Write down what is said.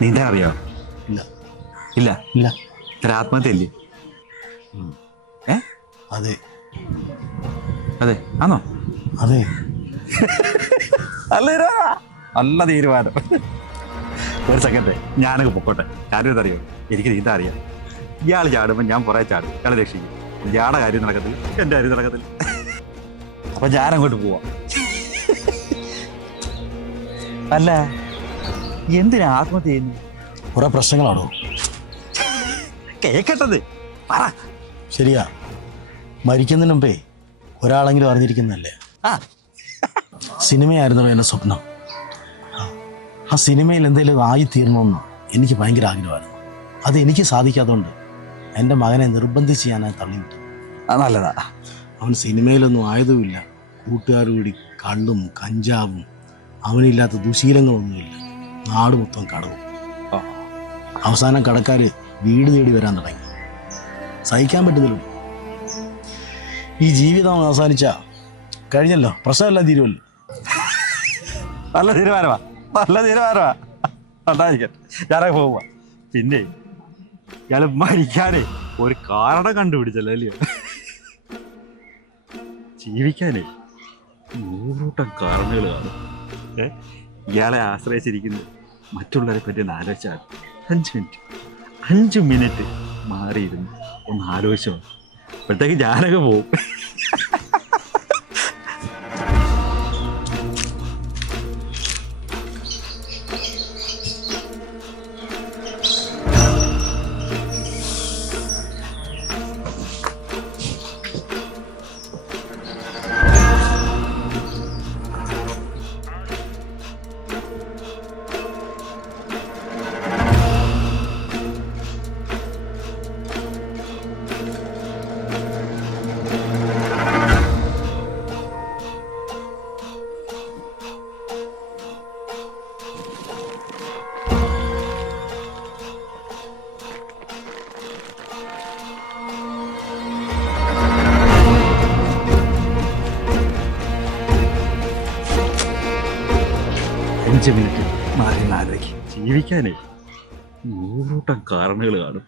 നീന്താൻ അറിയോ? ഇല്ല ഇല്ല ഇല്ല. ഇത്ര ആത്മഹത്യല്ലേ? ഏ അതെ അതെ ആണോ? അതെ. നല്ല തീരുമാനം. ഒരു സെക്കൻഡ് ഞാനൊക്കെ പൊക്കോട്ടെ. കാര്യം എന്തറിയോ, എനിക്ക് നീന്താൻ അറിയാം. ഇയാൾ ചാടുമ്പോൾ ഞാൻ പുറകെ ചാടും, ഇയാളെ രക്ഷിക്കും. ഇയാളുടെ കാര്യം നടക്കത്തില്ല, എൻ്റെ കാര്യം നടക്കത്തില്ല. അപ്പൊ ഞാനങ്ങോട്ട് പോവാം. അല്ല, എന്തിനാ ആത്മഹത്യ ചെയ്യുന്നു? കുറെ പ്രശ്നങ്ങളാണോ? കേക്കട്ടത് പറ. ശരിയാ, മരിക്കുന്നതിന് മുമ്പേ ഒരാളെങ്കിലും അറിഞ്ഞിരിക്കുന്നതല്ലേ. ആ സിനിമയായിരുന്നു എൻ്റെ സ്വപ്നം. ആ സിനിമയിൽ എന്തെങ്കിലും ആയിത്തീരണമെന്ന് എനിക്ക് ഭയങ്കര ആഗ്രഹമായിരുന്നു. അത് എനിക്ക് സാധിക്കാത്തതുകൊണ്ട് എൻ്റെ മകനെ നിർബന്ധിച്ച് ഞാൻ തള്ളിവിട്ടു. അത് നല്ലതാ. അവൻ സിനിമയിലൊന്നും ആയതുമില്ല. കൂട്ടുകാരുകൂടി കള്ളും കഞ്ചാവും അവനില്ലാത്ത ദുശീലങ്ങളൊന്നുമില്ല. നാട് മൊത്തം കടവും. അവസാനം കടക്കാർ വീട് തേടി വരാൻ തുടങ്ങി. സഹിക്കാൻ പറ്റുന്നില്ല. ഈ ജീവിതം അവസാനിച്ച കഴിഞ്ഞല്ലോ, പ്രശ്നമെല്ലാം തീരുമല്ലോ. നല്ല തീരുമാനമാ, നല്ല തീരുമാനമാ. നന്നായിരിക്കട്ടെ, ഞാനൊക്കെ പോവാ. പിന്നെ ഇയാൾ മരിക്കാനേ ഒരു കാരണം കണ്ടുപിടിച്ചല്ലോ അല്ലയോ? ജീവിക്കാനേ 100 കൂട്ടം കാരണങ്ങൾ കാണും. ഇയാളെ ആശ്രയിച്ചിരിക്കുന്നത് മറ്റുള്ളവരെ പറ്റി ഒന്ന് ആലോചിച്ചാൽ 5 മിനിറ്റ് മാറിയിരുന്നു ഒന്ന് ആലോചിച്ചോ. അപ്പോഴത്തേക്ക് ഞാനൊക്കെ പോവും. മിനിറ്റ് മാറി ആലോചിക്കും. ജീവിക്കാനേ 100 കൂട്ടം കാരണങ്ങൾ കാണും.